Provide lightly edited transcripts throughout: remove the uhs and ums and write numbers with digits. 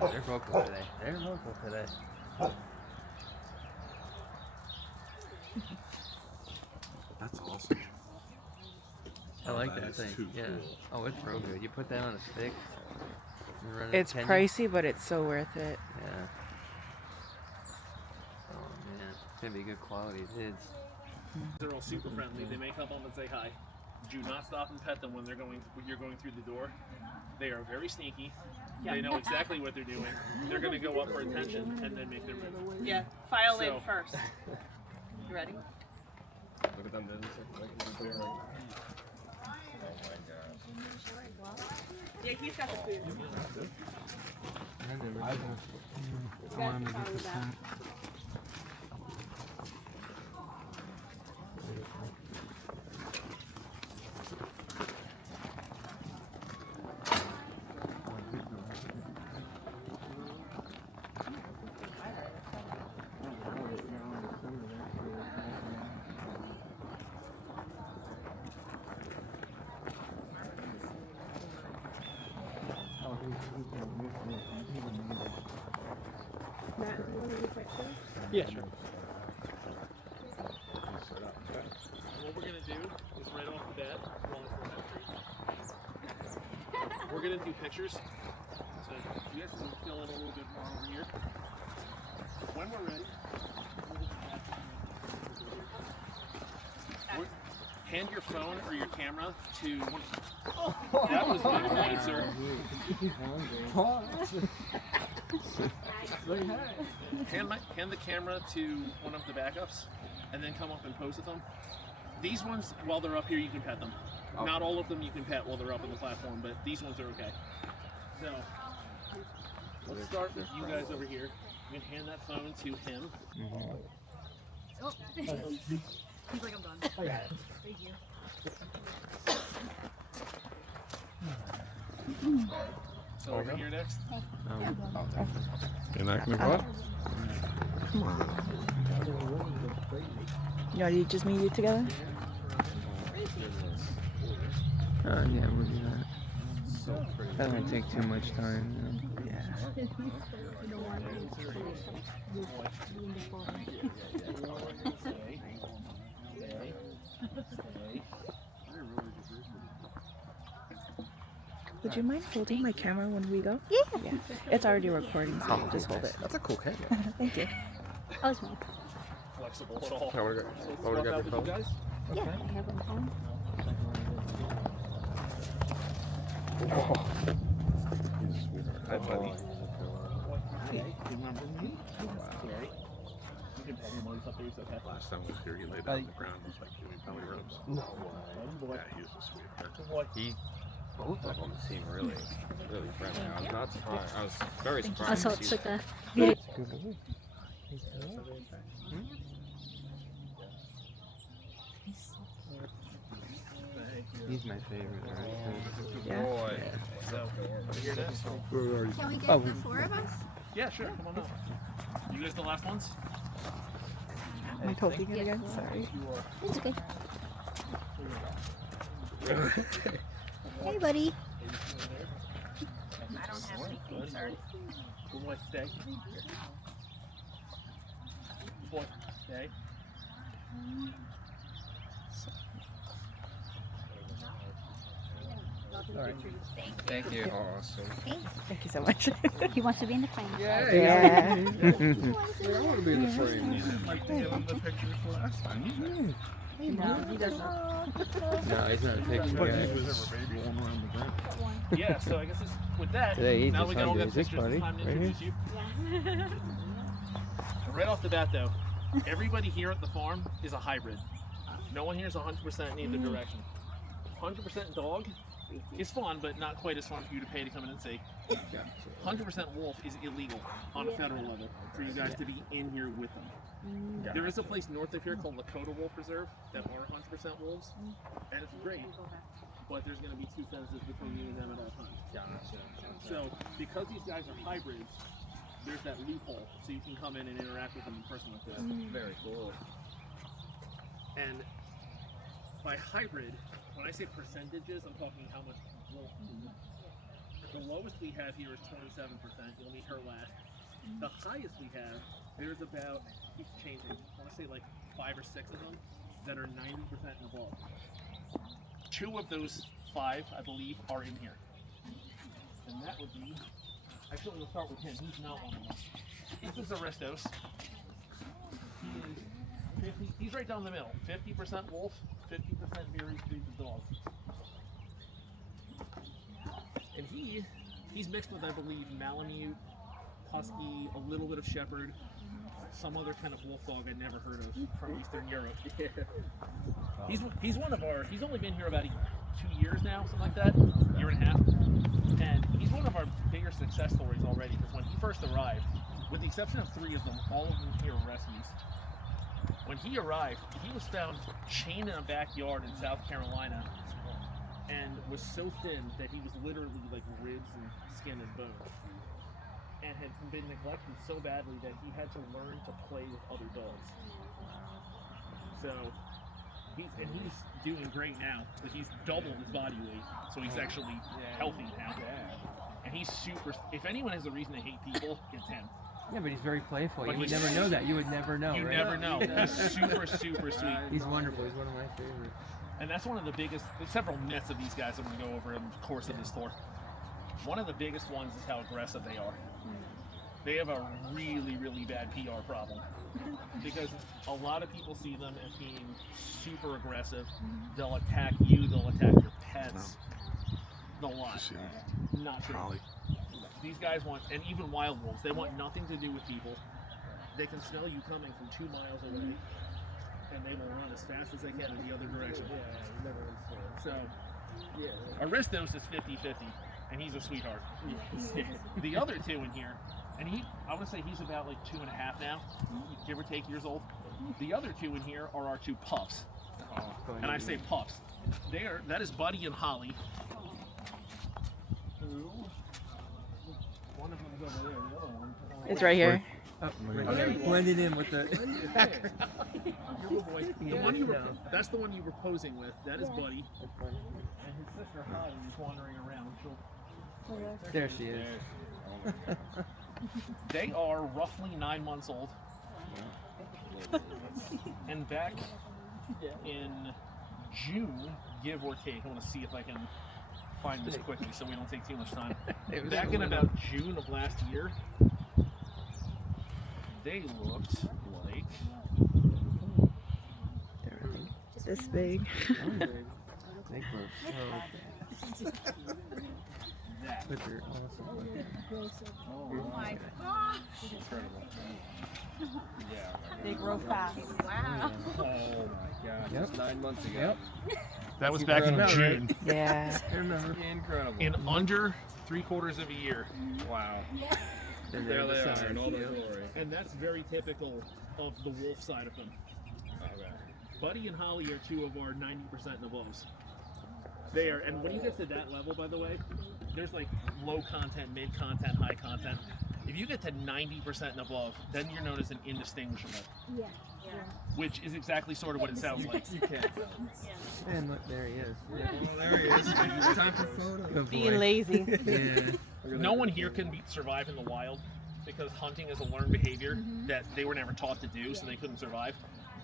They're vocal today. They're vocal today. That's awesome. I like that that is thing. too Yeah. cool. Oh, it's real good. You put that on a stick. You run It's 10 pricey, but it's so worth it. Yeah. Oh man, it's gonna be good quality vids. They're all super friendly. They may come up and say hi. Do not stop and pet them when you're going through the door. They are very sneaky. They know exactly what they're doing. They're going to go up for attention and then make their move. Yeah, file in first. You ready? Look at them business. Yeah, he's got the food. I want to get the snack. Yeah, sure. What we're going to do is right off the bat, we're going to do pictures. So you guys can fill in a little bit more over here. When we're ready, hand your phone or your camera to one. That was my point, sir. Hand the camera to one of the backups, and then come up and pose with them. These ones, while they're up here, you can pet them. Okay. Not all of them you can pet while they're up on the platform, but these ones are okay. So, let's start with you guys over here. You can hand that phone to him. Oh. He's like, I'm done. Thank you. So over here next. You're not gonna go up? You want to just meet you together? Oh yeah, we'll do that. So pretty. That won't take too much time. Yeah. Would you mind holding my camera when we go? Yeah. It's already recording, so just hold it. That's a cool camera. Thank you. Oh, it's mine. Flexible at all. I wanna go. So let's I wanna walk go out for with you phone. guys. Yeah, I have one phone. Whoa. He's a sweetheart. Hi, buddy. Hey, remember me? Wow. You can pet him while he's up there. He's okay. Last time I was here, he laid down on the ground and was like, give me belly rubs. No Boy. Yeah, he was a sweetheart. Boy. He, both of them seem really friendly. I was not surprised. I was very surprised. I saw to it see took that. a. Yeah. He's my favorite. Right? Yeah. Boy. So, over here next. Can we get the four of us? Yeah, sure. Come on up. You guys the last ones? Am I holding it again? Sorry. It's okay. Hey, buddy. I don't have anything, sir. Good boy, stay. Good boy, stay. Alright. Thank you. Awesome. Thank you so much. He wants to be in the frame. Yeah. I want to be in the frame. You didn't like to give him the pictures last time. No, he doesn't. No, he's not a picture But guy. he was ever baby one around the ground. Yeah, so I guess with that, Today he's now just we got all hungry. got Is this pictures. It's buddy? time to Right here? introduce you. Right off the bat, though, everybody here at the farm is a hybrid. No one here is 100% in either direction. 100% dog is fun, but not quite as fun for you to pay to come in and see. 100% wolf is illegal on a federal level for you guys to be in here with them. There is a place north of here called Lakota Wolf Reserve that are 100% wolves, and it's great, but there's going to be two fences between you and them at all times. So, because these guys are hybrids, there's that loophole, so you can come in and interact with them in person like this. Very cool. And by hybrid, when I say percentages, I'm talking how much wolf The lowest we have here is 27%. You'll meet her last. The highest we have, there's about, keeps changing, I want to say like 5 or 6 of them that are 90% and above. 2 of those 5, I believe, are in here. And that would be, actually we'll start with him. He's not one of them. This is Aristos. He is 50, he's right down the middle. 50% wolf, 50% very breeds of dogs. And he's mixed with, I believe, Malamute, Husky, a little bit of Shepherd, some other kind of wolf dog I'd never heard of from Eastern Europe. He's one of our, he's only been here about 2 years now, something like that, year and a half. And he's one of our bigger success stories already, because when he first arrived, with the exception of 3 of them, all of them here are rescues. When he arrived, he was found chained in a backyard in South Carolina and was so thin that he was literally like ribs and skin and bone, and had been neglected so badly that he had to learn to play with other dogs. So he's doing great now, but he's doubled his body weight, so he's actually healthy now. And he's super, if anyone has a reason to hate people, it's him. Yeah, but he's very playful. But You would he's- never know that. You would never know, You right? never know. He's super, super sweet. He's wonderful. He's one of my favorites. And that's one of the biggest, there's several myths of these guys I'm going to go over in the course of this tour. One of the biggest ones is how aggressive they are. They have a really, really bad PR problem. Because a lot of people see them as being super aggressive. They'll attack you, they'll attack your pets. The lot. Not true. Holly. These guys want, and even wild wolves, they want nothing to do with people. They can smell you coming from 2 miles away, and they will run as fast as they can in the other direction. So, Aristos is 50-50, and he's a sweetheart. The other 2 in here, and I want to say he's about like 2.5 now, give or take years old. The other 2 in here are our 2 pups. And I say pups. That is Buddy and Holly. One of them is over there, the other one. It's right here. Oh, there you are. blended in with the. You're good boy. That's the one you were posing with. That is Buddy. And his sister Holly is wandering around. There she is. They are roughly 9 months old. And back in June, give or take, I want to see if I can find this quickly so we don't take too much time. Back in about June of last year, they looked like This big. that. Oh my gosh. They grow fast. Wow. Oh my god. Yep. 9 months ago. Yep. That was back in incredible, June. Yeah. I remember. Incredible. In under 3/4 of a year. Wow. And There they beside, are in all their yep. glory. And that's very typical of the wolf side of them. Okay. Buddy and Holly are 2 of our 90% and aboves. They are, and when you get to that level, by the way, there's like low content, mid content, high content. If you get to 90% and above, then you're known as an indistinguishable. Yeah. Which is exactly sort of what it sounds like. You can't tell. And look, there he is. Well, there he is. It's time for photo. Good Being boy. lazy. Yeah. No one here can survive in the wild because hunting is a learned behavior that they were never taught to do, so they couldn't survive.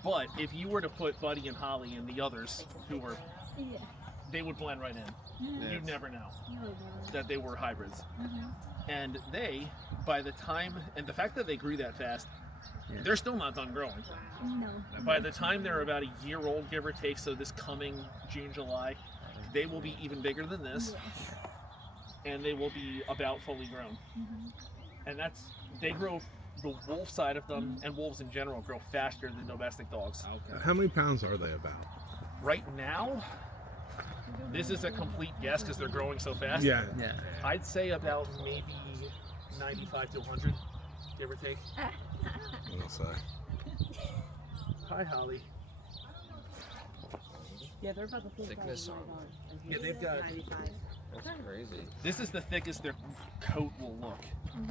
But if you were to put Buddy and Holly and the others who were, they would blend right in. Yes. You'd never know that they were hybrids. And they, by the time, and the fact that they grew that fast, Yeah. they're still not done growing. No. By the time they're about a year old, give or take, so this coming June, July, they will be even bigger than this, and they will be about fully grown. And they grow, the wolf side of them, and wolves in general, grow faster than domestic dogs. Okay. How many pounds are they about? Right now, this is a complete guess because they're growing so fast. Yeah. Yeah. I'd say about maybe 95 to 100, give or take. What I'll say. Hi, Holly. Yeah, they're about the Thickness on Yeah, they've got, That's crazy. this is the thickest their coat will look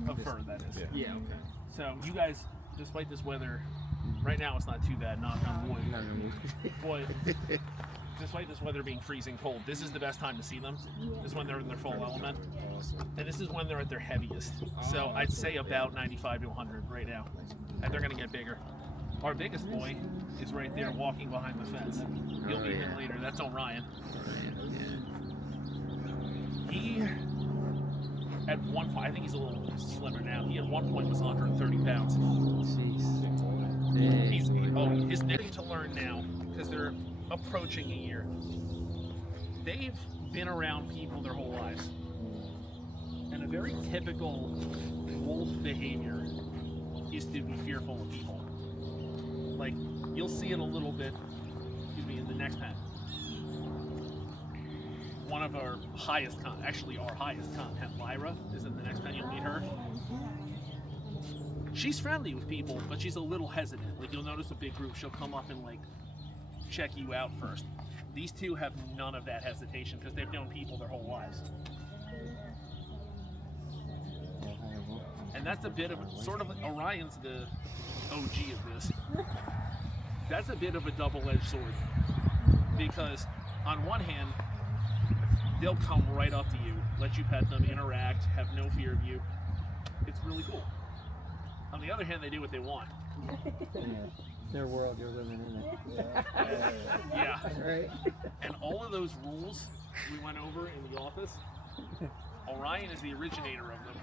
of fur, that is. Yeah. Yeah, okay. So you guys, despite this weather, right now it's not too bad, knock on wood. Not gonna move. But despite this weather being freezing cold, this is the best time to see them. This is when they're in their full element. And this is when they're at their heaviest. So I'd say about 95 to 100 right now. And they're going to get bigger. Our biggest boy is right there walking behind the fence. You'll meet him later. That's Orion. He, at one point, I think he's a little slimmer now. He at one point was 130 pounds. Jeez. He's needing to learn now because they're approaching a year. They've been around people their whole lives. And a very typical wolf behavior is to be fearful of people. Like, you'll see it a little bit, in the next pen. One of our highest our highest content, Lyra, is in the next pen. You'll meet her. She's friendly with people, but she's a little hesitant. Like, you'll notice a big group, she'll come up and like check you out first. These two have none of that hesitation because they've known people their whole lives. And that's a bit of sort of Orion's the OG of this. That's a bit of a double-edged sword because on one hand, they'll come right up to you, let you pet them, interact, have no fear of you. It's really cool. On the other hand, they do what they want. Their world, you're living in it. Yeah. Right. And all of those rules we went over in the office, Orion is the originator of them.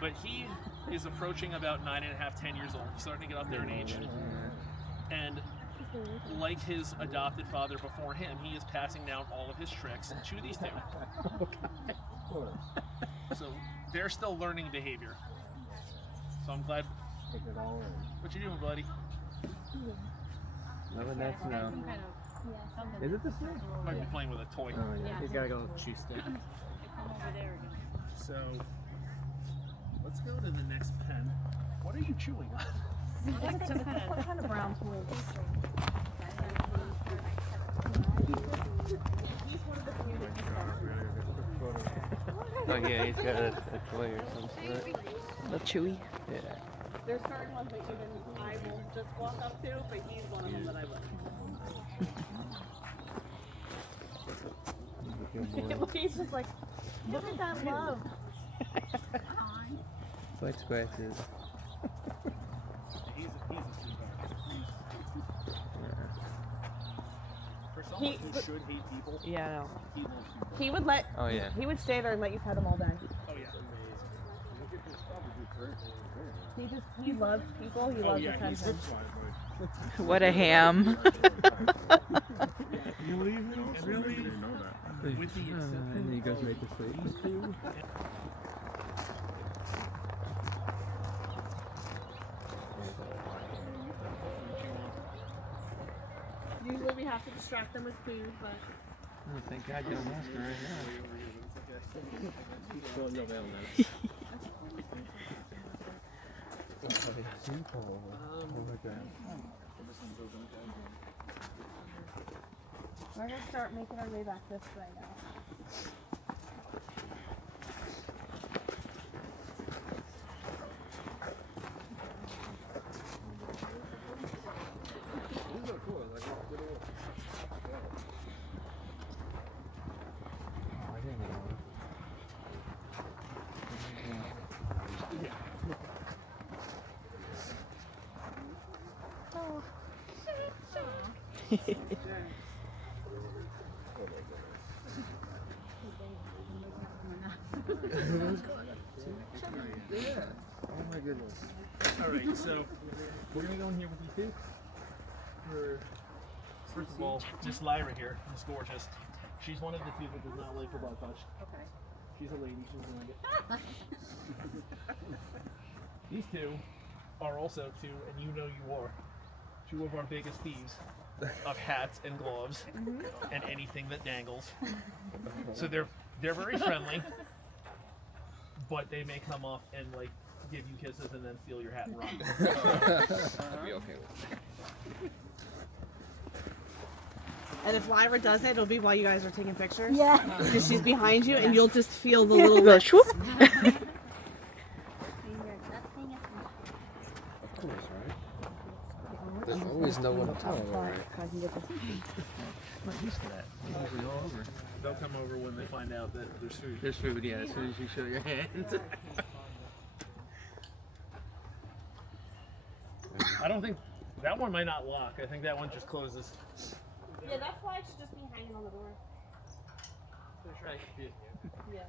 But he is approaching about 9.5, 10 years old. He's starting to get up there in age. And like his adopted father before him, he is passing down all of his tricks to these two. So they're still learning behavior. So I'm glad. What you doing, buddy? Loving that snow. Is it the snow? Might be playing with a toy. Oh, yeah. He's gotta go chew stick. So let's go to the next pen. What are you chewing on? What kind of brown toy? Oh yeah, he's got a toy or some sort. The chewy. Yeah. There's certain ones that even I will just walk up to, but he's one of them that I wouldn't. He's just like, look at that love. Foot scratches. He's a sweetheart. For someone who should hate people, Yeah, I know. he loves people. He would let. Oh yeah. He would stay there and let you pet him all day. Oh yeah. He loves people. He loves He's attention. What a ham. You leave him? Really? I didn't know that. With the And then he goes right to sleep. Usually we have to distract them with food, but Oh, thank God you don't have to right now. we're gonna start making our way back this way now. Oh my goodness. Alright, so we're gonna go in here with you two. First of all, Miss Lyra here is gorgeous. She's one of the two that does not like her butt touched. Okay. She's a lady, she doesn't like it. These two are also two, and you know you are, two of our biggest thieves of hats and gloves and anything that dangles. So they're very friendly, but they may come up and like give you kisses and then steal your hat and run. I'd be okay with it. And if Lyra does it, it'll be while you guys are taking pictures. Yeah. Because she's behind you, and you'll just feel the little Go lips. swoop. Of course, right? There's always always know when to tell them, right? I can get this. I'm not used to that. I'm usually all over. They'll come over when they find out that there's food. There's food, yeah, as soon as you show your hand. I don't think that one might not lock. I think that one just closes. Yeah, that's why it should just be hanging on the door. Yeah.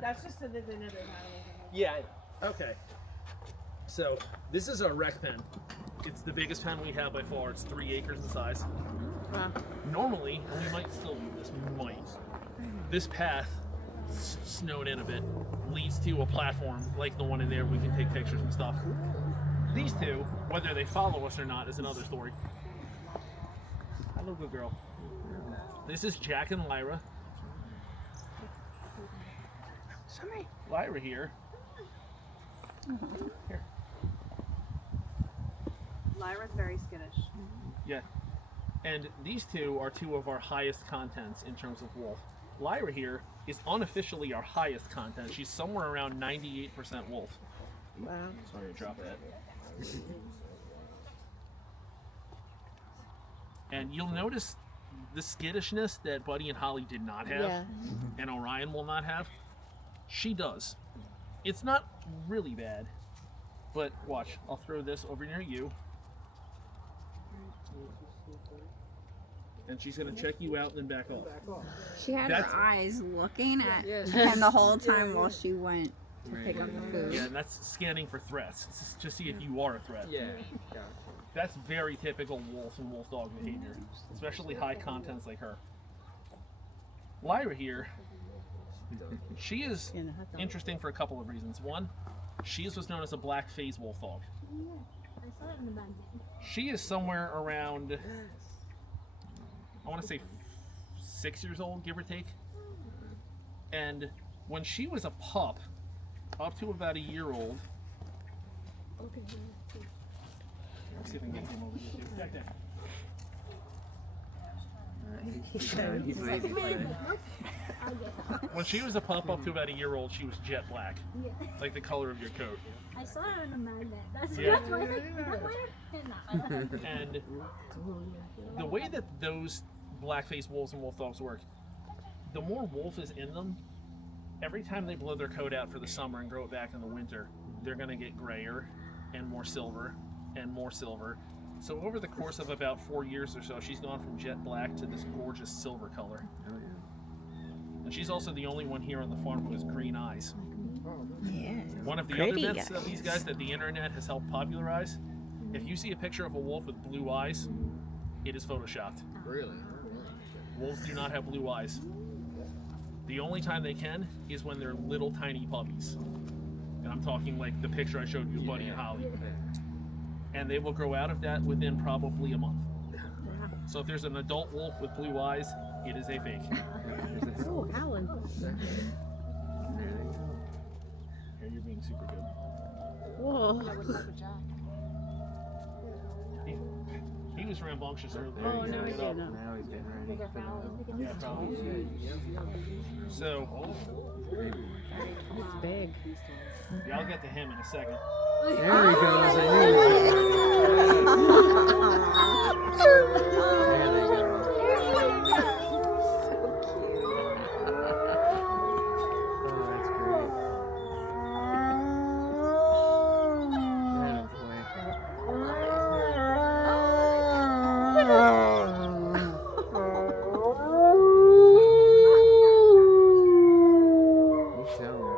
That's just so that they know there's animals in there. Yeah. Okay. So this is our rec pen. It's the biggest pen we have by far. It's 3 acres in size. Wow. Normally, we might still do this. This path, snowed in a bit, leads to a platform like the one in there. We can take pictures and stuff. These two, whether they follow us or not, is another story. Hello, good girl. This is Jack and Lyra. Sorry. Lyra here. Here. Lyra's very skittish. Yeah. And these two are two of our highest contents in terms of wolf. Lyra here is unofficially our highest content. She's somewhere around 98% wolf. Wow. Sorry to drop that. And you'll notice the skittishness that Buddy and Holly did not have, Yeah. and Orion will not have. She does. It's not really bad, but watch. I'll throw this over near you. And she's going to check you out and then back off. She had That's- her eyes looking at him the whole time while she went to pick up the food. Yeah, and that's scanning for threats, to see if you are a threat. Yeah. That's very typical wolf and wolf dog behavior, especially high contents like her. Lyra here, she is interesting for a couple of reasons. One, she is what's known as a black phase wolf dog. I saw it in the magazine. She is somewhere around, I want to say 6 years old, give or take. And when she was a pup, up to about a year old. Let's see if I can get him over here too. Back there. He's waiting for it. When she was a pup up to about a year old, she was jet black, like the color of your coat. I saw it in the magnet. That's Yeah. why I was like, And the way that those black-faced wolves and wolf dogs work, the more wolf is in them, every time they blow their coat out for the summer and grow it back in the winter, they're going to get grayer and more silver and more silver. So over the course of about 4 years or so, she's gone from jet black to this gorgeous silver color. Oh, yeah. And she's also the only one here on the farm who has green eyes. Yeah. One of the Pretty other myths guys. of these guys that the internet has helped popularize, if you see a picture of a wolf with blue eyes, it is photoshopped. Really? Wolves do not have blue eyes. The only time they can is when they're little tiny puppies. And I'm talking like the picture I showed you, Buddy and Holly. And they will grow out of that within probably a month. So if there's an adult wolf with blue eyes, it is a fake. Oh, Howling. Yeah, you're being super good. Whoa. He was rambunctious earlier. Oh, He's no, gonna I get up. didn't. Now he's getting ready for the... Yeah, probably. So, It's big. yeah, I'll get to him in a second. There he goes. I knew it. There they go. Oh, that's great. He's showing.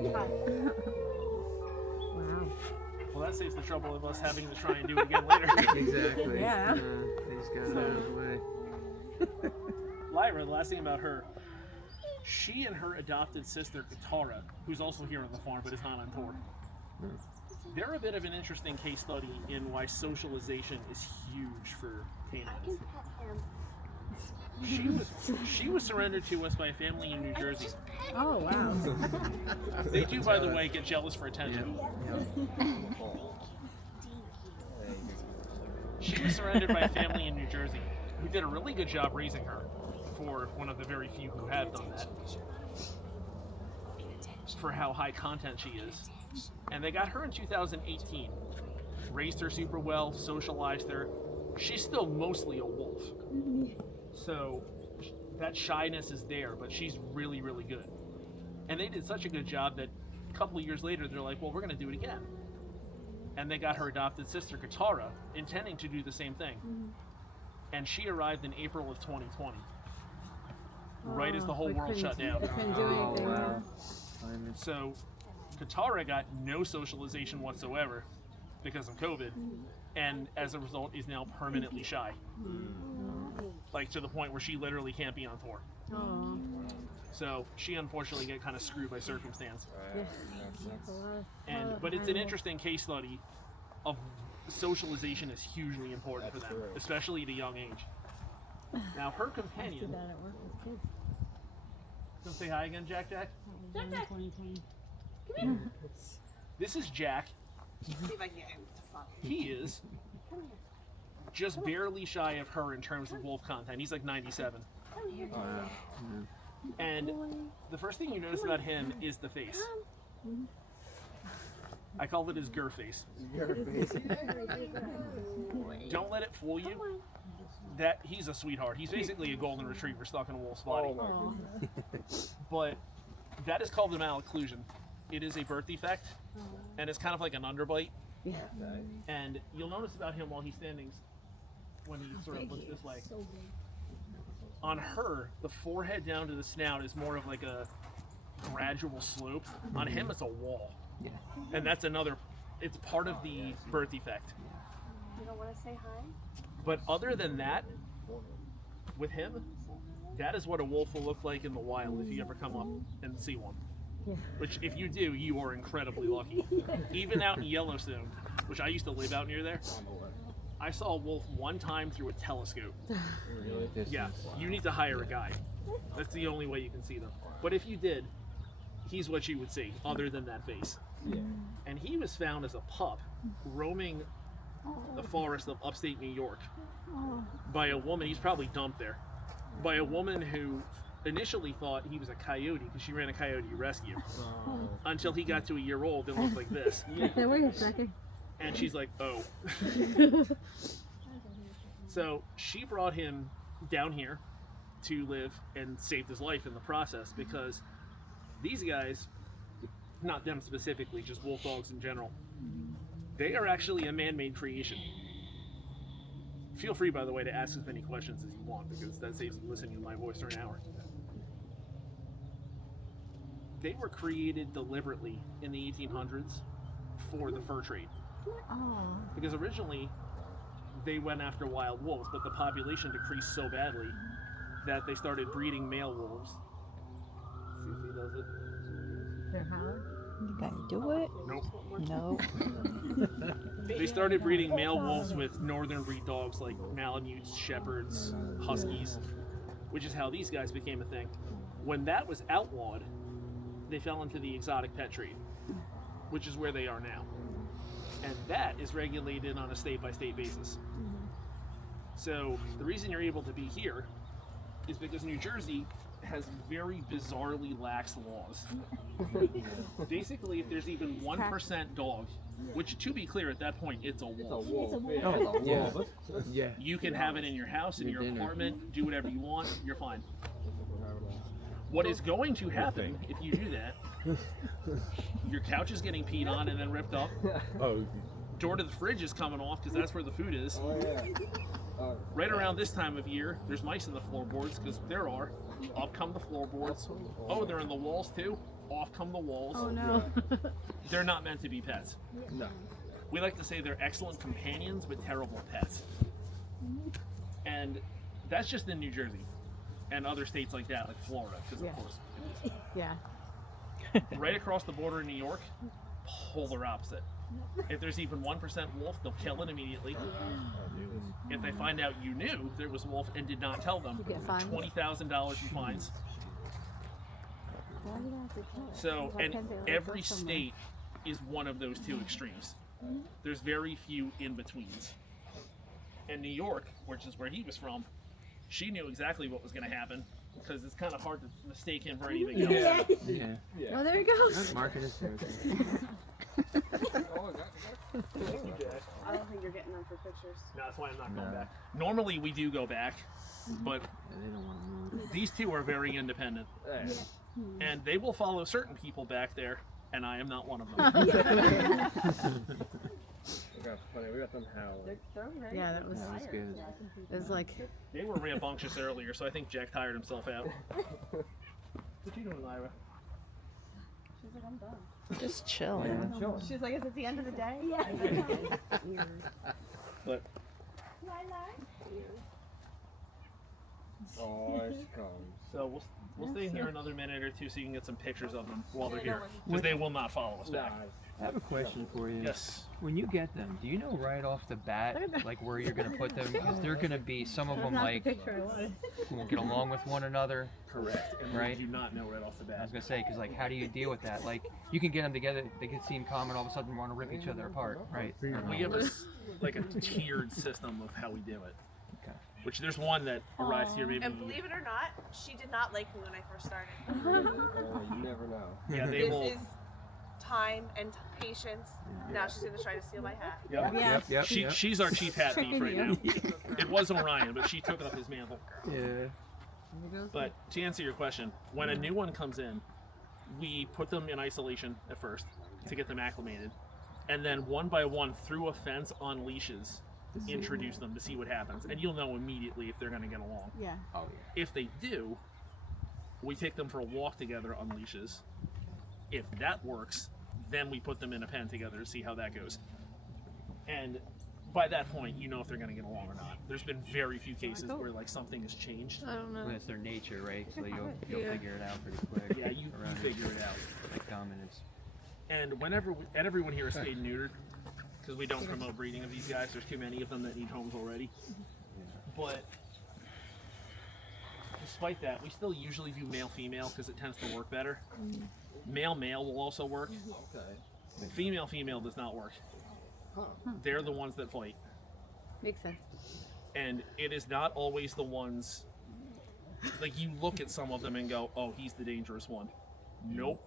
Wow. Well, that saves the trouble of us having to try and do it again later. Exactly. Yeah. They just got it out of the way. Lyra, the last thing about her, she and her adopted sister, Katara, who's also here on the farm but is not on tour, they're a bit of an interesting case study in why socialization is huge for canines. She was surrendered to us by a family in New Jersey. Oh, wow. They do, by the way, get jealous for attention. She was surrendered by a family in New Jersey who did a really good job raising her. for one of the very few who have done that, for how high content she is. And they got her in 2018. Raised her super well, socialized her. She's still mostly a wolf. So that shyness is there, but she's really, really good. And they did such a good job that a couple of years later, they're like, well, we're going to do it again. And they got her adopted sister, Katara, intending to do the same thing. And she arrived in April of 2020, right as the whole world shut down. Couldn't do anything. wow. So Katara got no socialization whatsoever because of COVID, and as a result is now permanently shy. Like to the point where she literally can't be on tour. Oh, So she unfortunately got kind of screwed by circumstance. that's a lot. But it's an interesting case study of socialization is hugely important for them, especially at a young age. Now her Too companion, bad at work with kids. come say hi again, Jack. Jack. 2020. This is Jack. See if I can get him to follow. He is just barely shy of her in terms of wolf content. He's like 97. And the first thing you notice about him is the face. I call it his gur face. Don't let it fool you. That he's a sweetheart. He's basically a golden retriever stuck in a wolf's body. Oh, But that is called a malocclusion. It is a birth defect, and it's kind of like an underbite. And you'll notice about him while he's standing, when he sort of looks this way. On her, the forehead down to the snout is more of like a gradual slope. On him, it's a wall. And that's another, it's part of the birth defect. You don't want to say hi? But other than that, with him, that is what a wolf will look like in the wild if you ever come up and see one. Which, if you do, you are incredibly lucky. Even out in Yellowstone, which I used to live out near there, I saw a wolf one time through a telescope. Yeah, you need to hire a guide. That's the only way you can see them. But if you did, he's what you would see, other than that face. And he was found as a pup roaming the forest of upstate New York by a woman. He's probably dumped there by a woman who initially thought he was a coyote because she ran a coyote rescue until he got to a year old and looked like this. wait a second. And she's like, oh. So she brought him down here to live and saved his life in the process, because these guys, not them specifically, just wolf dogs in general, they are actually a man-made creation. Feel free, by the way, to ask as many questions as you want, because that saves you listening to my voice for an hour. They were created deliberately in the 1800s for the fur trade. Because originally they went after wild wolves, but the population decreased so badly that they started breeding male wolves. See if he does it. They're howling? You gotta do it. Nope. No. They started breeding male wolves with northern breed dogs like Malamutes, Shepherds, Huskies, which is how these guys became a thing. When that was outlawed, they fell into the exotic pet trade, which is where they are now. And that is regulated on a state-by-state basis. So the reason you're able to be here is because New Jersey has very bizarrely lax laws. Basically, if there's even 1% dog, which, to be clear, at that point, it's a wolf. Yeah. You can have it in your house, in your apartment, do whatever you want, you're fine. What is going to happen if you do that, your couch is getting peed on and then ripped up. Oh. Door to the fridge is coming off because that's where the food is. Right around this time of year, there's mice in the floorboards, because there are. Up come the floorboards. Oh, they're in the walls too. Off come the walls. Oh no. They're not meant to be pets. No. We like to say they're excellent companions, but terrible pets. And that's just in New Jersey and other states like that, like Florida, because of course. Yeah. Right across the border in New York, polar opposite. If there's even 1% wolf, they'll kill it immediately. If they find out you knew there was wolf and did not tell them, You get fined. $20,000 in fines. So, and every state is one of those two extremes. There's very few in-betweens. And New York, which is where he was from, She knew exactly what was going to happen because it's kind of hard to mistake him for anything else. Yeah. Oh, there he goes. Market is good. I don't think you're getting them for pictures. No, that's why I'm not going back. Normally we do go back, but They don't want to move. these two are very independent. And they will follow certain people back there, and I am not one of them. We got them howling. Yeah, that was good. It was like They were rambunctious earlier, so I think Jack tired himself out. What you doing, Lyra? She's like, I'm done. Just chilling. She's like, is it the end of the day? But Oh, here she comes. so we'll stay here another minute or two so you can get some pictures of them while they're here, because they will not follow us back. I have a question for you. Yes. When you get them, do you know right off the bat, like where you're gonna put them? Because they're gonna be some of them like won't get along with one another. Correct. And Right. we do not know right off the I bat. was gonna say, because like, how do you deal with that? Like, you can get them together, they can seem common, all of a sudden want to rip each other apart, right? We have like a tiered system of how we do it. Okay. Which there's one that arrives here maybe. And believe it or not, she did not like me when I first started. You never know. Yeah, they This will. is time and patience. Now she's gonna try to steal my hat. Yep. She's our chief hat thief right now. It was Orion, but she took up his mantle. Yeah. But to answer your question, when a new one comes in, we put them in isolation at first to get them acclimated, and then one by one through a fence on leashes, introduce them to see what happens, and you'll know immediately if they're going to get along. yeah. Oh If they do, we take them for a walk together on leashes. If that works, then we put them in a pen together to see how that goes. And by that point, you know if they're going to get along or not. There's been very few cases where like something has changed. I don't know. Well, it's their nature, right? So you'll figure it out pretty quick. Yeah, you around figure it out. like dominance. And whenever and everyone here is spayed and neutered, because we don't promote breeding of these guys. There's too many of them that need homes already. But despite that, we still usually do male-female because it tends to work better. Male-male will also work. Female-female does not work. They're the ones that fight. Makes sense. And it is not always the ones, like you look at some of them and go, oh, he's the dangerous one. Nope.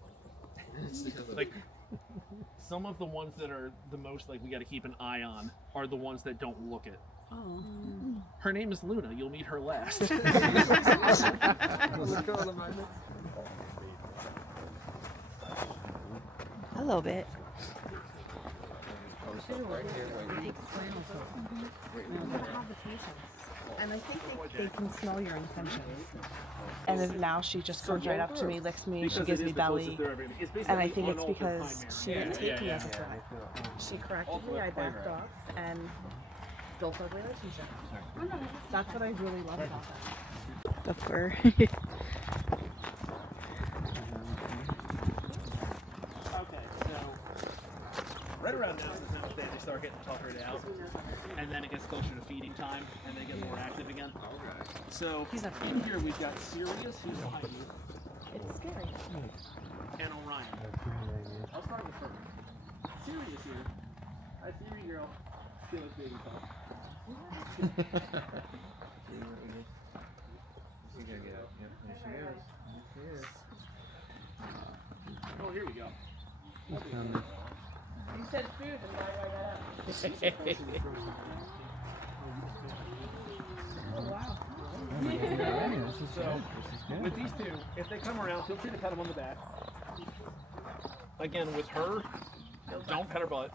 Like some of the ones that are the most like we got to keep an eye on are the ones that don't look it. Oh. Her name is Luna. You'll meet her last. A little bit. And I think they can smell your intentions. And then now she just comes right up to me, licks me, she gives me belly. And I think it's because she didn't take me as a threat. She corrected me, I backed off, and built a relationship. That's what I really love about that. The fur. Okay, so right around now is the time of day they start getting tuckered out, and then it gets closer to feeding time, and they get more active again. So in here we've got Sirius, who's behind you, It's scary. and Orion. I'll start with her. Sirius here. Hi, Siri girl. Feel like baby talk. Oh, here we go. You said food, and why did I got up? So, with these two, if they come around, feel free to pat them on the back. Again, with her, don't pet her butt.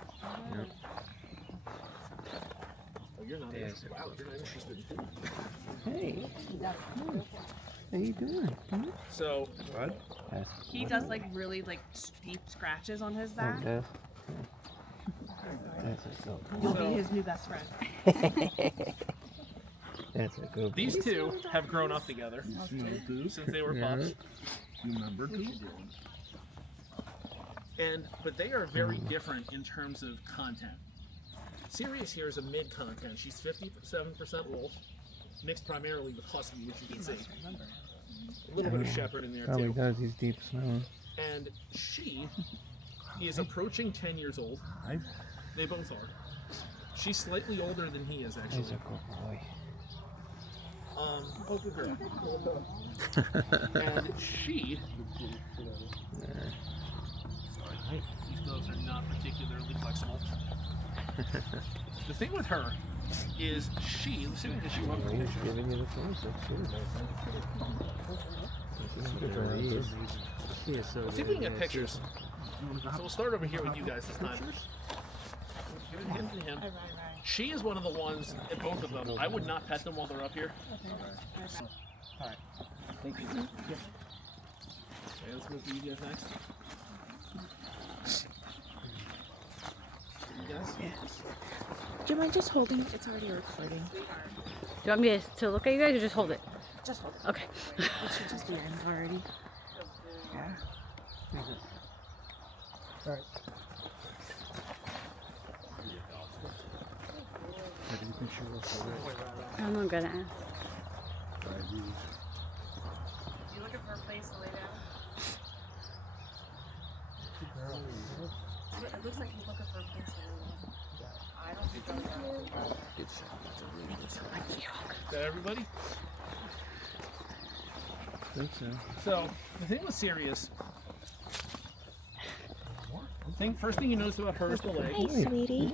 Oh, you're not interested. Wow, you're not interested in food. Hey. How you doing? So, He does like really like deep scratches on his back. You'll be his new best friend. That's a good these two have grown up together since they were pups. But they are very different in terms of content. Sirius here is a mid-content. She's 57% wolf, mixed primarily with husky, which you can see. A little bit of shepherd in there Probably too. does, he's deep smelling. And she is approaching 10 years old. They both are. She's slightly older than he is, actually. He's a good boy. Oh, good girl. And she. Sorry, these gloves are not particularly flexible. The thing with her is she. Let's see if we can show up her picture. Giving you the close up, Let's see if we can get pictures. So we'll start over here with you guys this time. Give it him to him. She is one of the ones, and both of them, I would not pet them while they're up here. Alright. Thank you. Okay, let's move to you guys next. You guys? Yes. Do you mind just holding it? It's already recording. Do you want me to look at you guys or just hold it? Just hold it. Okay. It should just be in already. Yeah. Alright. I'm not gonna ask. You looking for a place to lay down? It looks like he's looking for a place to lay down. I don't think so. Is that everybody? I think so. So, the thing with Sirius, first thing you notice about her is the leg. Hey, sweetie.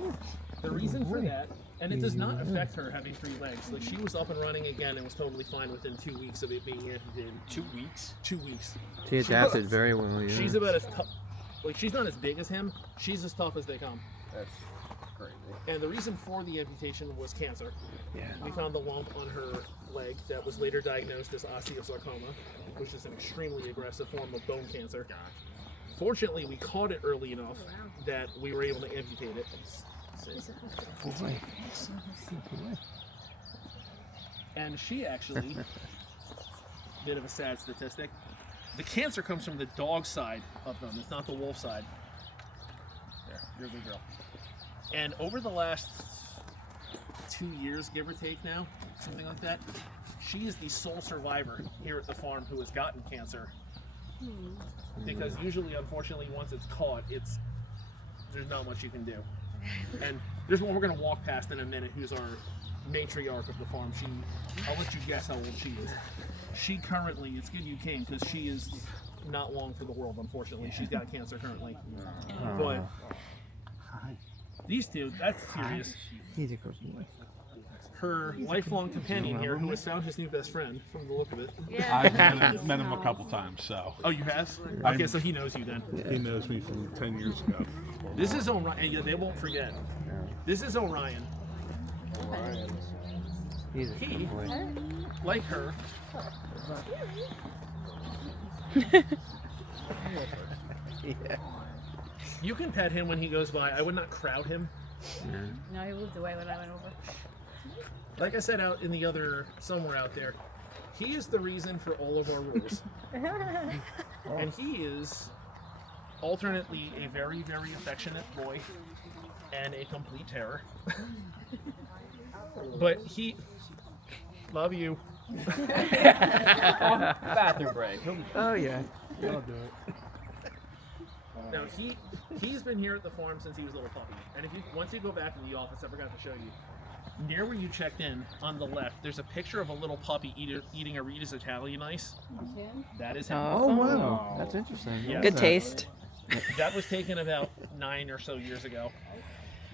The reason for that, and it does not affect her having 3 legs. Like, she was up and running again and was totally fine within 2 weeks of it being amputated. 2 weeks? 2 weeks. She adapted very well, yeah. She's about as tough. Like, she's not as big as him. She's as tough as they come. That's crazy. And the reason for the amputation was cancer. Yeah. We found the lump on her leg that was later diagnosed as osteosarcoma, which is an extremely aggressive form of bone cancer. Fortunately, we caught it early enough that we were able to amputate it. Boy. And she actually, bit of a sad statistic, the cancer comes from the dog side of them. It's not the wolf side. There, you're a good girl. And over the last 2 years, give or take now, something like that, she is the sole survivor here at the farm who has gotten cancer. Because usually, unfortunately, once it's caught, there's not much you can do. And there's one we're going to walk past in a minute who's our matriarch of the farm. I'll let you guess how old she is. She currently, it's good you came because she is not long for the world, unfortunately. She's got cancer currently. But these two, that's serious. He's a good boy. Her lifelong companion here, who has found his new best friend from the look of it. I've met him a couple times, so. Oh, you have? Okay, so he knows you then. He knows me from 10 years ago. This is Orion, and they won't forget. This is Orion. He's a He, good boy. like her, Yeah. you can pet him when he goes by. I would not crowd him. No, he moved away when I went over. Like I said out in the other, somewhere out there, he is the reason for all of our rules. And he is alternately a very, very affectionate boy and a complete terror. But he, love you. Bathroom break. Oh, yeah. I'll do it. Now he's been here at the farm since he was a little puppy. And if you once you go back in the office, I forgot to show you. Near where you checked in, on the left, there's a picture of a little puppy eating a Rita's Italian ice. That is him. Oh, wow. That's interesting. Yeah. Good taste. That was taken about 9 or so years ago.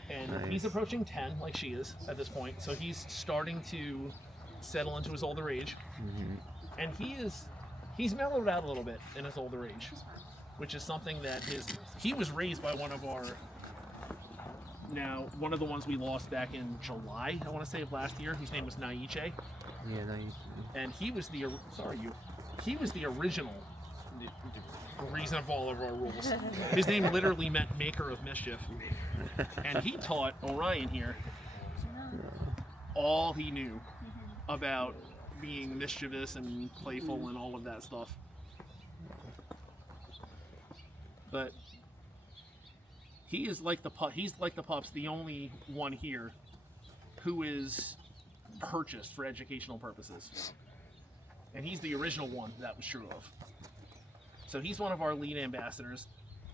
And Nice. he's approaching 10, like she is at this point. So he's starting to settle into his older age. And he's mellowed out a little bit in his older age, which is something that he was raised by one of the ones we lost back in July, I want to say, of last year, whose name was Naiche. Yeah, no, And he was the original reason of all of our rules. His name literally meant maker of mischief. And he taught Orion here all he knew about being mischievous and playful and all of that stuff. But he is like the pups, the only one here who is purchased for educational purposes. And he's the original one that was true of. So he's one of our lead ambassadors,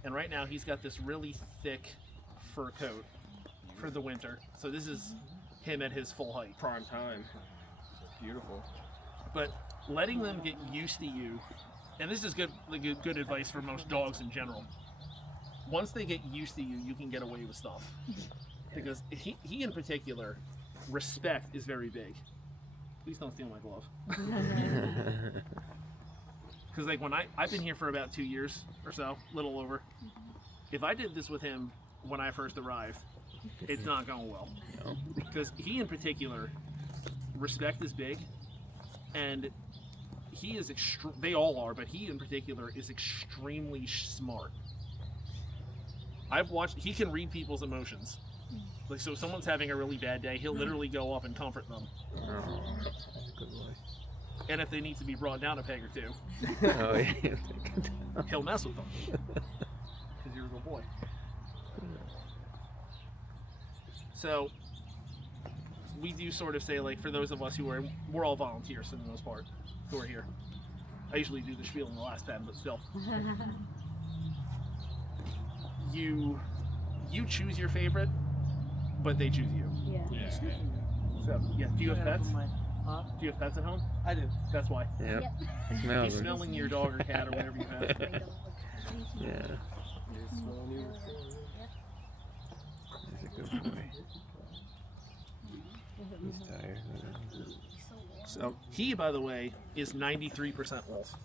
and right now he's got this really thick fur coat for the winter. So this is him at his full height. prime time. Beautiful. But letting them get used to you, and this is good advice for most dogs in general. Once they get used to you, you can get away with stuff. Because he in particular, respect is very big. Please don't steal my glove. Because like when I've been here for about 2 years or so, little over. If I did this with him when I first arrived, it's not going well. Because he in particular, respect is big, and he is they all are, but he in particular is extremely smart. I've watched, he can read people's emotions. Like, so if someone's having a really bad day, he'll literally go up and comfort them. Oh, good boy. And if they need to be brought down a peg or two, Oh, yeah. he'll mess with them. Because you're a good boy. So, we do sort of say, like, for those of us who are, we're all volunteers for the most part, who are here. I usually do the spiel in the last 10, but still. You choose your favorite, but they choose you. Yeah. So, yeah. Do you have pets? Do you have pets at home? I do. That's why. Yep. He's Smells it. smelling your dog or cat or whatever you have. Yeah. He's a good boy. He's tired. So, he, by the way, is 93% wolf.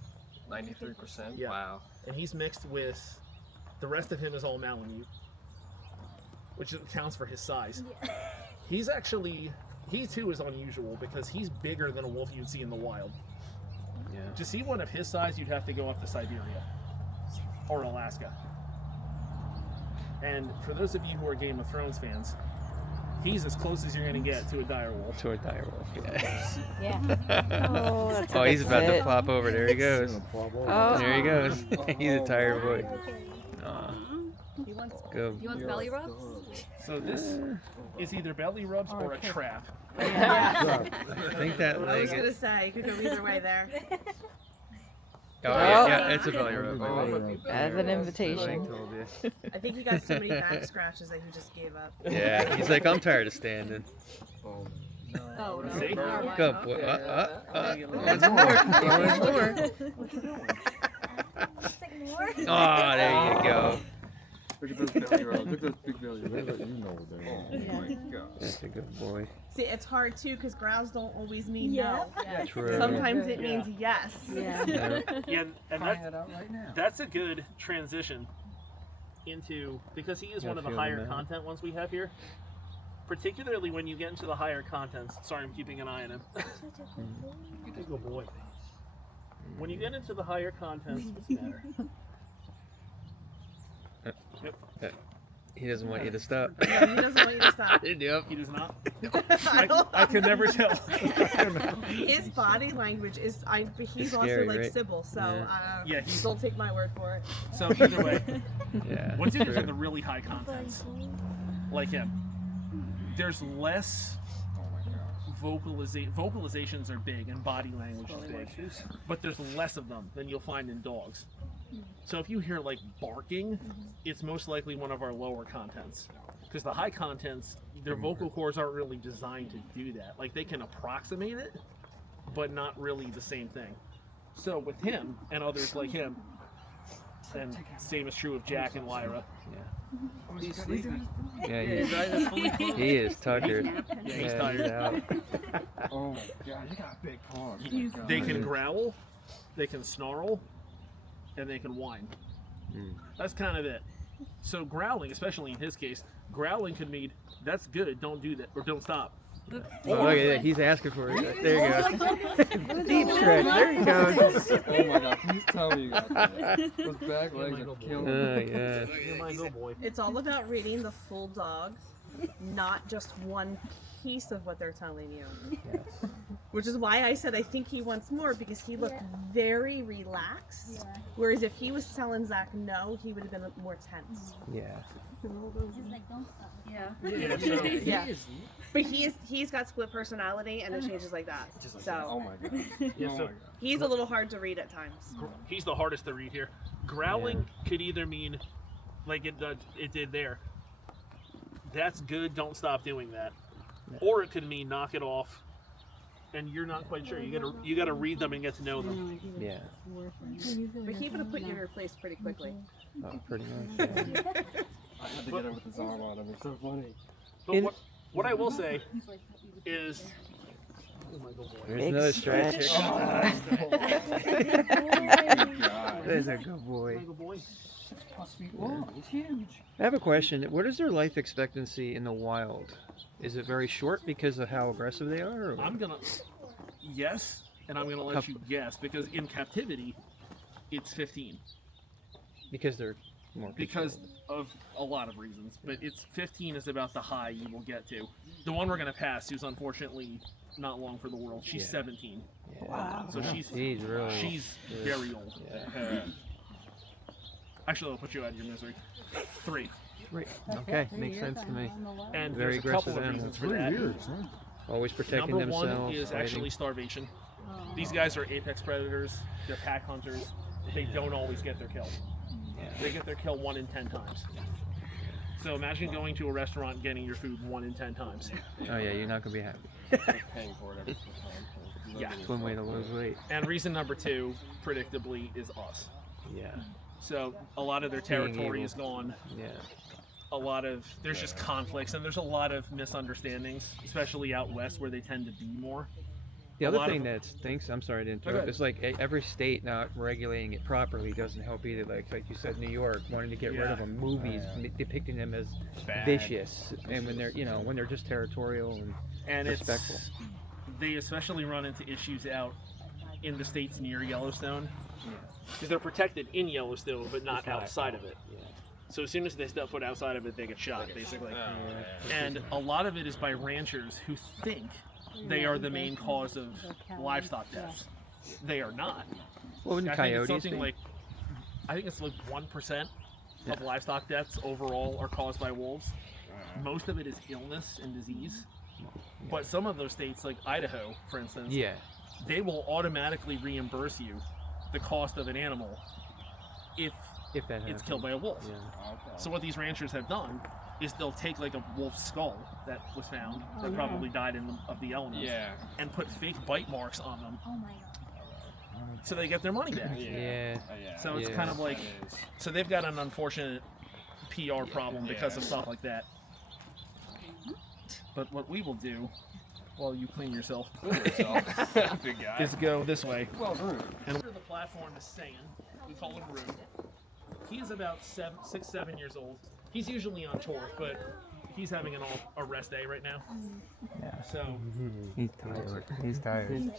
93%? Yeah. Wow. And he's mixed with, the rest of him is all Malamute, which accounts for his size. He's actually, he too is unusual because he's bigger than a wolf you'd see in the wild. Yeah. To see one of his size, you'd have to go up to Siberia or Alaska. And for those of you who are Game of Thrones fans, he's as close as you're going to get to a dire wolf. To a dire wolf, yeah. Yeah. Oh, that's Oh, a he's good about to sit. flop over. There he goes. Oh. There he goes. He's a tired boy. Aw. He wants, Go. he wants belly rubs? So this is either belly rubs or a trap. Yeah. I think that I was leg. gonna say, you could go either way there. Oh, yeah, it's a belly rub. As an invitation. I told you. I think he got so many back scratches that he just gave up. Yeah, he's like, I'm tired of standing. Oh, no. See? Go, boy. Once more. Oh, there you go. Look at those belly rolls. Look at those big belly rolls. You know what they are. Oh my god. That's a good boy. See, it's hard too because growls don't always mean no. True. Sometimes it means yes. Yeah. Yeah, and that's a good transition into, because he is one of the higher content ones we have here. Particularly when you get into the higher contents. Sorry, I'm keeping an eye on him. He's a good boy. When you get into the higher contents, what's the matter? Yep. He doesn't want you to stop. No, he doesn't want you to stop. Yep. He does not. I I can never tell. His body language is, but he's also scary, like right? Sybil, so Yeah, he's- don't take my word for it. So either way, Yeah. once you get true. to the really high contents, like him, there's less vocalizations are big and body language is big, but there's less of them than you'll find in dogs. So if you hear like barking, it's most likely one of our lower contents, because the high contents, their vocal cords aren't really designed to do that. Like, they can approximate it, but not really the same thing. So with him and others like him, and same is true of Jack and Lyra. He's sleeping. Yeah, he is tuckered. Yeah, he's tired. out. Oh my god, you got big paws. They can growl, they can snarl, and they can whine. That's kind of it. So growling, especially in his case, growling could mean, that's good, don't do that, or don't stop. Oh, look at that. He's asking for it. There you go. Deep stretch. There he goes. Oh my god, please tell me you got that. Those back legs are killing me. Oh, yeah. You're my good boy. It's all about reading the full dog, not just one piece of what they're telling you. Which is why I said I think he wants more, because he looked very relaxed. Whereas if he was telling Zach no, he would have been more tense. Yeah. Yeah, so Yeah. But he's got split personality and it changes like that. Oh So my god. Yeah, Oh so my god. he's a little hard to read at times. he's the hardest to read here. Growling could either mean, like it did there, that's good, don't stop doing that. Or it could mean knock it off, and you're not quite sure. You gotta read them and get to know them. Yeah. But he would have put you in your place pretty quickly. Pretty much. Yeah. I had to get him with his arm on him. It's so funny. But what I will say is, There's another stretch. There's a good boy. It's huge. I have a question. What is their life expectancy in the wild? Is it very short because of how aggressive they are? Or? I'm gonna yes, and I'm gonna let you guess because in captivity, it's 15 Because they're more because of a lot of reasons. But it's 15 is about the high you will get to. The one we're gonna pass, who's unfortunately not long for the world. She's 17. Yeah. Wow. So she's really she's very old. Yeah. Actually, I'll put you out of your misery. 3. Right. Okay, makes sense to me. And Very there's a couple of aggressive reasons for that. Always protecting Number one themselves. is fighting. actually starvation. These guys are apex predators. They're pack hunters. They don't always get their kill. They get their kill 1 in 10 times. So imagine going to a restaurant and getting your food 1 in 10 times. Oh yeah, you're not gonna be happy. Paying for it every time. Yeah. It's one way to lose weight. And reason number 2, predictably, is us. Yeah. So a lot of their Being territory able- is gone. Yeah. There's just conflicts and there's a lot of misunderstandings, especially out west where they tend to be more. The A other lot thing of- that stinks, I'm sorry to go interrupt, ahead. is like every state not regulating it properly doesn't help either. Like you said, New York wanting to get rid of them, movies depicting them as Bad. vicious, and when they're when they're just territorial and respectful. They especially run into issues out in the states near Yellowstone because they're protected in Yellowstone but not outside of it. So as soon as they step foot outside of it, they get shot, basically. And a lot of it is by ranchers who think they are the main cause of livestock deaths. They are not. Well, wouldn't I think it's coyotes something be? like 1% of livestock deaths overall are caused by wolves. Most of it is illness and disease. But some of those states, like Idaho, for instance, Yeah. they will automatically reimburse you the cost of an animal if If that it's happens. killed by a wolf. Yeah. So what these ranchers have done is they'll take like a wolf's skull that was found that probably died of the elements and put fake bite marks on them so they get their money back. Yeah. So it's kind of like, so they've got an unfortunate PR problem because of stuff like that. But what we will do while you clean yourself Big guy. is go this way. Well, rude. And the platform is sand. We call him Rue. He's about 6, 7 years old. He's usually on tour, but he's having a rest day right now. Yeah. So He's tired. He's tired.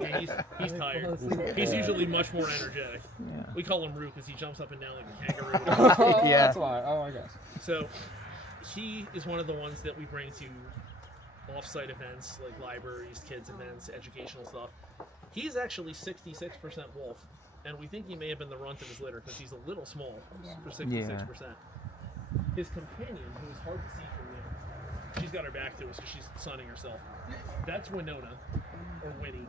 yeah, he's tired. He's usually much more energetic. Yeah. We call him Rue because he jumps up and down like a kangaroo. Yeah. That's why. Oh, I guess. So he is one of the ones that we bring to off-site events like libraries, kids events, educational stuff. He's actually 66% wolf, and we think he may have been the runt of his litter because he's a little small for 66%. His companion, who is hard to see from there, she's got her back to us because she's sunning herself. That's Winona, or Winnie.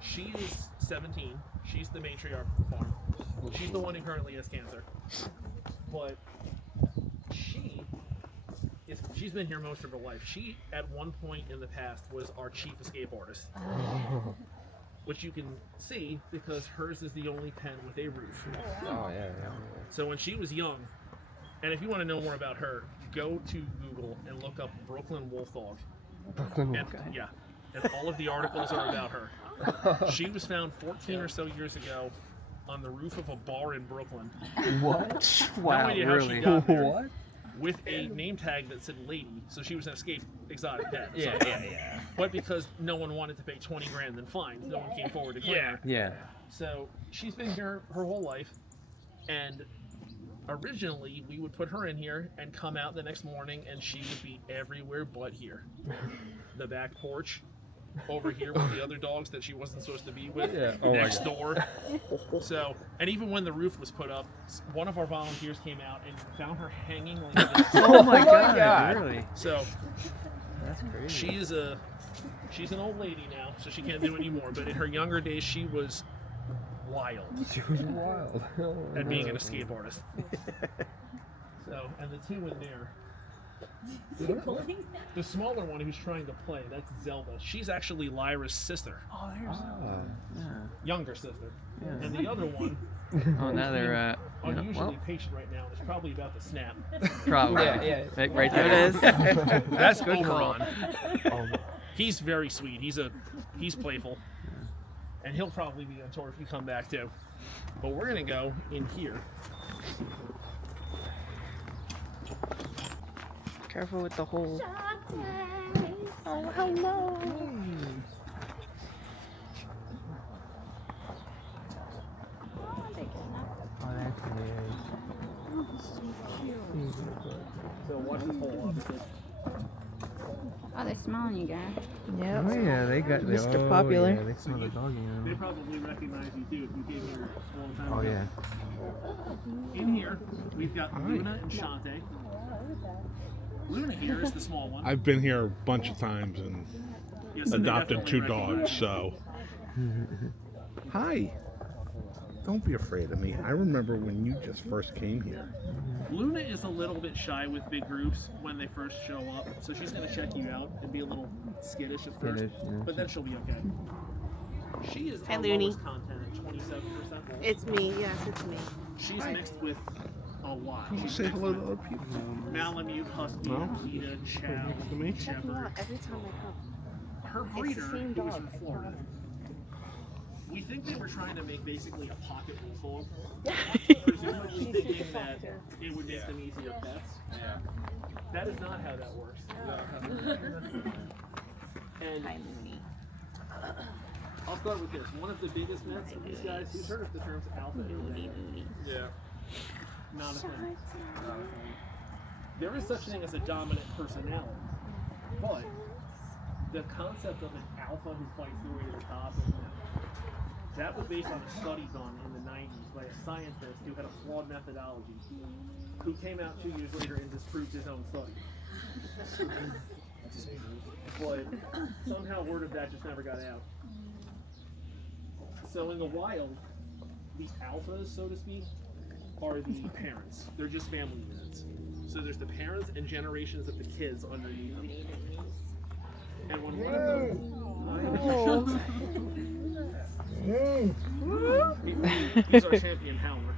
She is 17. She's the matriarch of the farm. She's the one who currently has cancer. But she's been here most of her life. She, at one point in the past, was our chief escape artist. Which you can see because hers is the only pen with a roof. Oh, yeah. So when she was young, and if you want to know more about her, go to Google and look up Brooklyn Wolf Dog. Brooklyn And, yeah, and all of the articles are about her. She was found 14 or so years ago on the roof of a bar in Brooklyn. What? No Wow, idea how really? she got there. What? With a name tag that said lady, so she was an escaped exotic pet. Yeah. But because no one wanted to pay 20 grand in fines, no one came forward to claim her. Yeah. So she's been here her whole life, and originally we would put her in here and come out the next morning and she would be everywhere but here. The back porch, over here with the other dogs that she wasn't supposed to be with, next door. So, and even when the roof was put up, one of our volunteers came out and found her hanging like this. Oh my God! Really? So That's crazy. she's an old lady now, so she can't do it anymore. But in her younger days, she was wild She was wild. at being an escape artist. So, and the two in there The smaller one who's trying to play, that's Zelda. She's actually Lyra's sister. Oh, there's. Younger sister. And the other one, Oh, now they're unusually patient right now, is probably about to snap. probably. Yeah. Right There there. it is. That's Good call. Oberon. He's very sweet. He's playful. And he'll probably be on tour if you come back too. But we're gonna go in here. Careful with the hole. Oh, hello. Oh, that's good. So watch this hole obviously. Oh, they're smelling you guys. Yep. Oh yeah, they got Mr. Oh, Popular. Yeah, they smell the dog They animal. probably recognize you too if you came here a long time Oh ago. yeah. In here, we've got Luna and Shantae. Luna here is the small one. I've been here a bunch of times and Yeah, so they adopted definitely 2 dogs, recognize so. Hi. Don't be afraid of me. I remember when you just first came here. you. Luna is a little bit shy with big groups when they first show up, so she's going to check you out and be a little skittish at first, Skittish, yeah. but then she'll be okay. She is Hi, our Looney. lowest content at 27%. It's me. Yes, it's me. She's mixed with a lot. She's Say mixed hello to with other people. Malamute, Husky, No? Akita, Chow, To me? Check me out Shepherd. every time I come. Her It's the breeder, same who was dog. from Florida, we think they were trying to make basically a pocket wolf dog, presumably thinking that it would make them easier pets. That is not how that works. And I'll start with this. One of the biggest myths of these guys, who's heard of the terms alpha and beta? Yeah. Not a thing. There is such a thing as a dominant personality, but the concept of an alpha who fights their way to the top, that was based on a study done in the 90s by a scientist who had a flawed methodology, who came out 2 years later and disproved his own study. But somehow word of that just never got out. So in the wild, the alphas, so to speak, are the parents. They're just family units. So there's the parents and generations of the kids underneath them. And when one of them... He's our champion howler.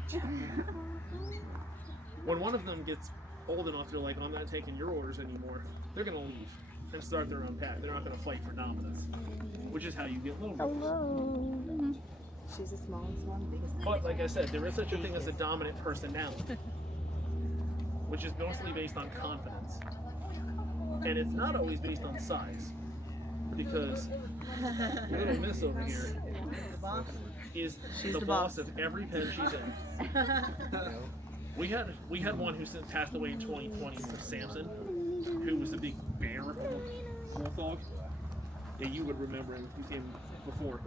When one of them gets old enough, they're like, I'm not taking your orders anymore. They're going to leave and start their own path. They're not going to fight for dominance, which is how you get little girls. Hello. She's the smallest one, biggest one. But like I said, there is such a thing as a dominant personality, which is mostly based on confidence. And it's not always based on size, because little Miss over here is the boss of every pen she's in. We had one who since passed away in 2020, Samson, who was a big bear wolf dog. Yeah, you would remember him if you seen him before.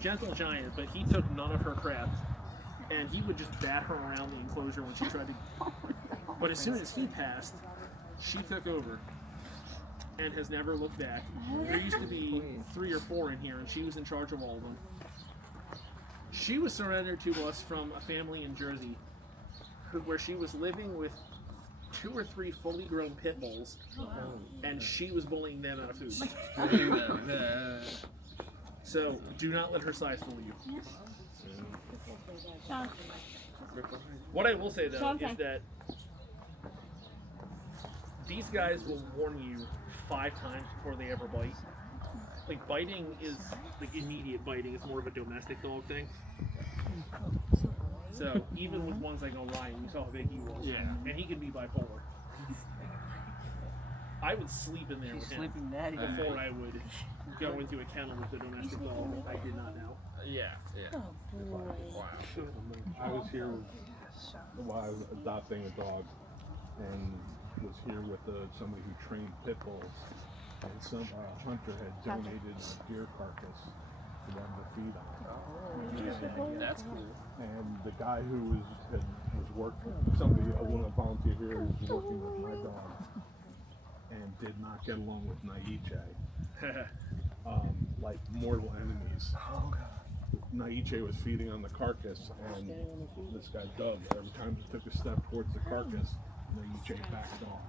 Gentle giant, but he took none of her crap, and he would just bat her around the enclosure when she tried to. But as soon as he passed, she took over and has never looked back. There used to be 3 or 4 in here, and she was in charge of all of them. She was surrendered to us from a family in Jersey, where she was living with 2 or 3 fully grown pit bulls, and she was bullying them out of food. So do not let her size fool you. What I will say though is that these guys will warn you 5 times before they ever bite. Like biting is like immediate biting. It's more of a domestic dog thing. So even with ones like Orion, you saw how big he was. Yeah. And he can be bipolar. I would sleep in there with him before I would go into a kennel with a domestic dog. I did not know. Yeah. I was here while I was adopting a dog and was here with somebody who trained pit bulls. And some hunter had donated a deer carcass for them to feed on. That's cool. And the guy who was working, somebody, one of the volunteers here was working with my dog and did not get along with Naiche. Like mortal enemies. Naiche was feeding on the carcass, and this guy Doug, every time he took a step towards the carcass, Naiche backed off.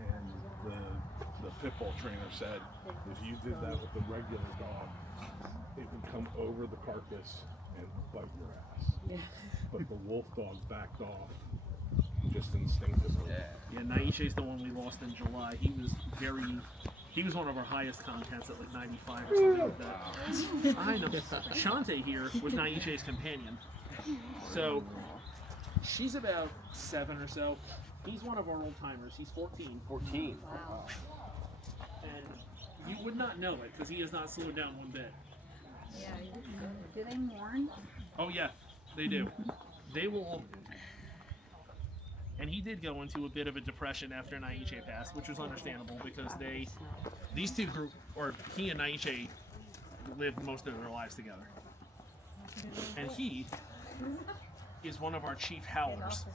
And the pit bull trainer said, if you did that with the regular dog, it would come over the carcass and bite your ass. But the wolf dog backed off just instinctively. Yeah, Naiche's the one we lost in July. He was one of our highest contents at like 95 or something like that. I know. Shante here was Naiche's companion. So she's about 7 or so. He's one of our old timers. He's 14. 14. Wow. And you would not know it because he has not slowed down one bit. Yeah. Do they mourn? Oh yeah, they do. They will. And he did go into a bit of a depression after Naiche passed, which was understandable because these two he and Naiche lived most of their lives together. And he is one of our chief howlers.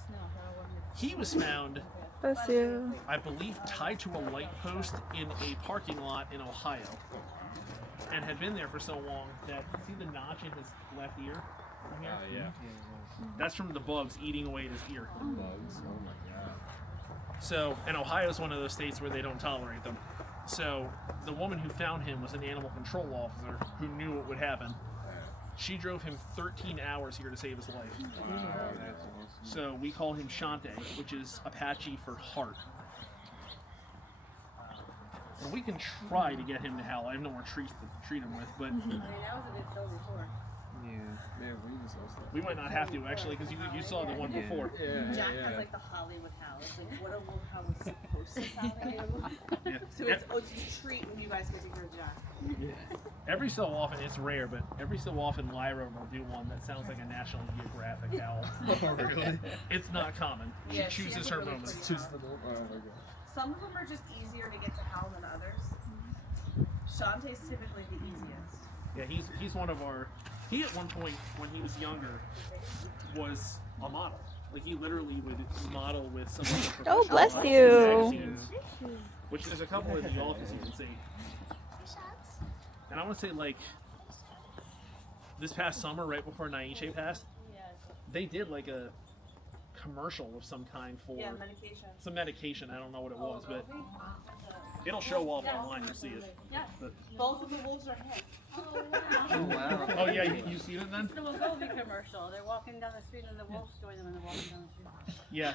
He was found, Bless you. I believe, tied to a light post in a parking lot in Ohio, and had been there for so long that, see the notch in his left ear? Yeah. That's from the bugs eating away at his ear. Bugs. Oh my god. So, and Ohio is one of those states where they don't tolerate them. So, the woman who found him was an animal control officer who knew what would happen. She drove him 13 hours here to save his life. Wow, that's awesome. So we call him Shante, which is Apache for heart. And we can try to get him to howl. I have no more treats to treat him with, but I mean, that was a good show before. Yeah, we was also. we might not have to actually, because you saw the one before. Jack has like the Hollywood howl. It's like what a wolf howl is supposed to sound like. Yeah. So it's a treat when you guys get to hear Jack. Every so often, it's rare, but every so often Lyra will do one that sounds like a National Geographic howl. Oh, really? It's not common. She Yeah, she chooses has a her really moments. pretty Choose the little. Oh my god. Some of them are just easier to get to howl than others. Shantae's typically the easiest. Yeah, he's one of our. He at one point when he was younger was a model. Like he literally would model with some of the Oh, professional bless models you. in magazines, which there's a couple in the office you can see. And I want to say like this past summer, right before Naiche passed, they did like a commercial of some kind for medication. some medication. I don't know what it was, but it'll show up online. You'll see it. Yes. But, Both of the wolves are him. Oh wow. oh yeah, you seen it then? It's the Wegovy commercial. They're walking down the street and the wolves join them and they're walking down the street. Yeah,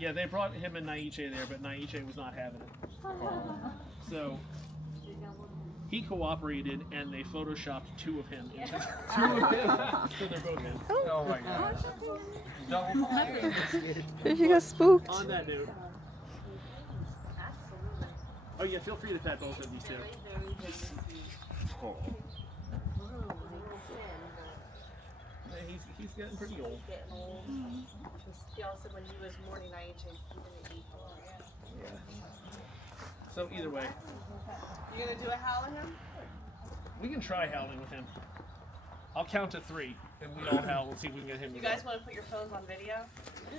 yeah. They brought him and Naiche there, but Naiche was not having it. So he cooperated, and they photoshopped two of him. Into, so they're both him. Oh my gosh. Double. She got spooked. On that note. Absolutely. Oh yeah, feel free to pet both of these two. Oh. Yeah, he's getting pretty old. He's getting old. He also, when he was mourning Naiche, he didn't eat a lot. Yeah. So either way, You gonna do a howl at him? we can try howling with him. I'll count to 3, and we all howl. We'll see if we can get him. You to guys go. want to put your phones on video?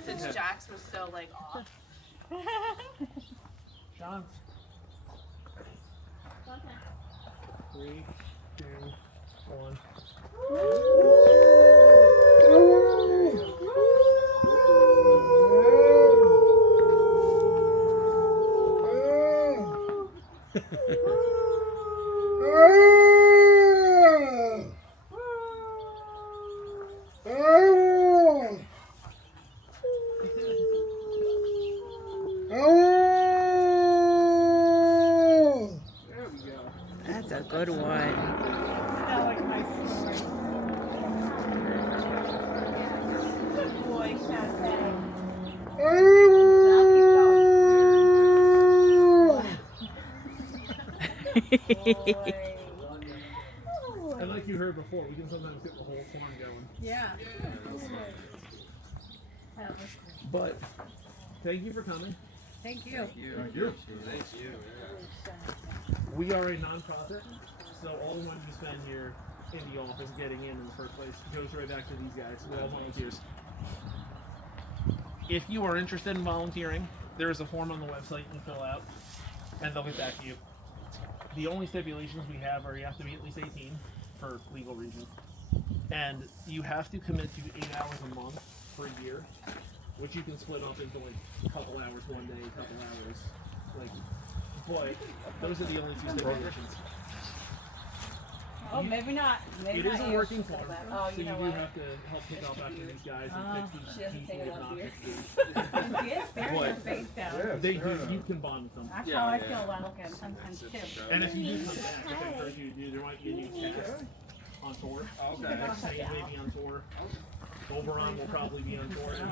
Since Yeah. Jax was so like off. John. 3, 2, 1. That's a good one. Good boy, Shante. And like you heard before, we can sometimes get the whole farm going. Yeah. But thank you for coming. Thank you. Thank you. Thank you. We are a nonprofit, so all the money we spend here in the office getting in the first place goes right back to these guys. We're all volunteers. If you are interested in volunteering, there is a form on the website you can fill out, and they'll get back to you. The only stipulations we have are you have to be at least 18 for legal reasons, and you have to commit to 8 hours a month for a year, which you can split up into like a couple hours one day, a couple hours, like. But those are the only two stipulations. Oh, maybe not. Maybe It not is a you. working farm, Oh, so you you know do what? have to help pick up after these guys and fix She these hasn't people taken with off not here. fixed Yeah, staring her face down. They do. You can bond with them. That's how I feel about him sometimes too. And if you do come back, I encourage you to do. There might be a new cast on tour. Okay. Next Sane may be on tour. Oberon will probably be on tour. And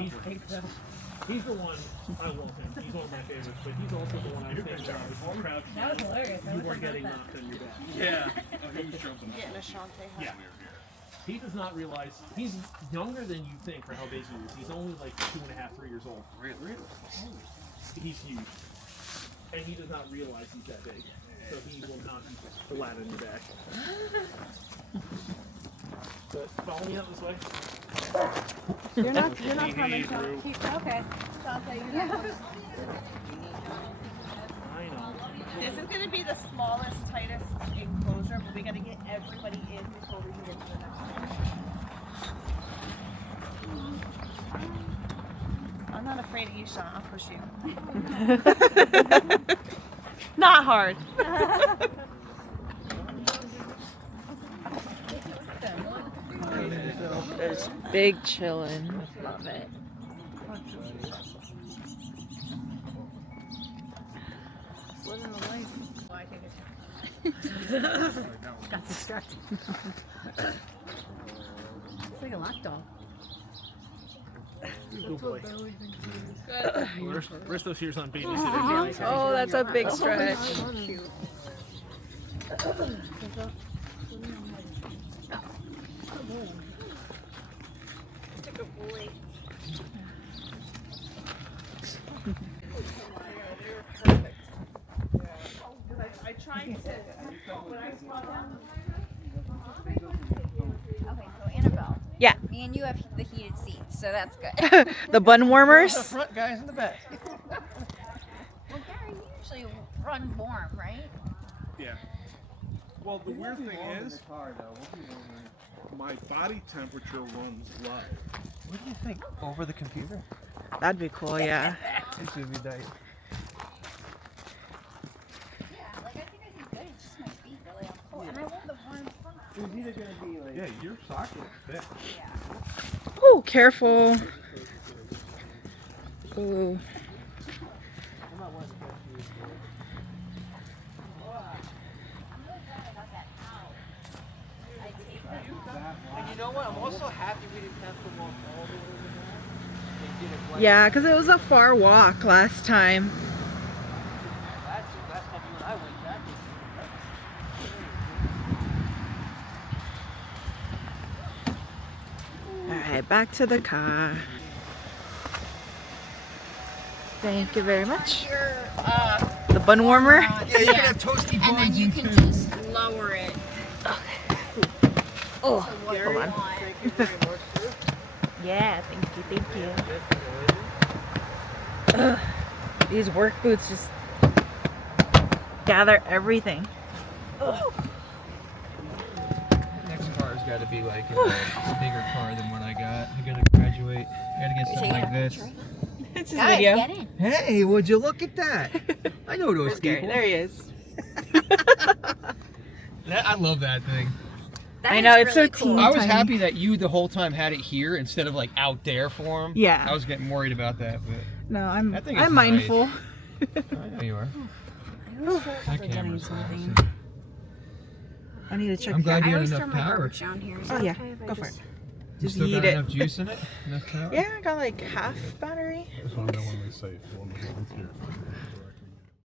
he's the one. I love him. He's one of my favorites. But he's also the one I think proud. That was hilarious. You were getting knocked on your back. Yeah. Getting a Shante. Yeah. He does not realize he's younger than you think for how big he is. He's only like 2.5, 3 years old. Really? He's huge. And he does not realize he's that big. So he will not be flat on your back. But follow me out this way. You're not coming. Okay. I know. This is gonna be the smallest, tightest enclosure, but we gotta get everybody in before we can get to the next one. I'm not afraid of you, Sean. I'll push you. Not hard. There's big chillin'. Love it. Living the life. Well, I think it's got distracted. It's like a lock dog. Good boy. Risto's here's on babysitting. Oh, that's a big stretch. I tried to, when I saw them, Okay, so Annabelle. Yeah. Me and you have the heated seats, so that's good. The bun warmers. front guys in the back. Well, Gary, you usually run warm, right? Yeah. Well, the weird thing is, my body temperature runs low. What do you think? Over the computer? That'd be cool, yeah. It should be nice. Yeah, like I think I do good. It's just my feet really on cold. And I want the warm front. Yeah, your socket is thick. Oh, careful. Ooh. And you know what? I'm also happy we didn't have to walk all the way over there. They did it right. Yeah, because it was a far walk last time. Last time you and I went back. Alright, back to the car. Thank you very much. Your, The bun warmer? Yeah, you can have toasty buns. and then you can just lower it. Oh, What hold you on. want. Thank you very much, sir. Yeah, thank you. Ugh, these work boots just gather everything. Next car's got to be like a bigger car than what I got. I gotta graduate. I gotta get something like this. It's his Guys, video. get in. Hey, would you look at that? I know those There's Gary. people. There he is. I love that thing. That I know, is it's really so cool. teeny I was tiny. happy that you the whole time had it here instead of like out there for him. Yeah. I was getting worried about that, but No, I'm That thing is mindful. I know you are. I always feel That like forgetting camera's something. awesome. I need to check I'm glad that. you I had always enough throw my power. garbage down here. Is Oh that yeah, okay if I go for it. just- You Just still got yeet enough it. juice in it? Enough power? Yeah, I got like half battery. Just want to know when they say full volunteer.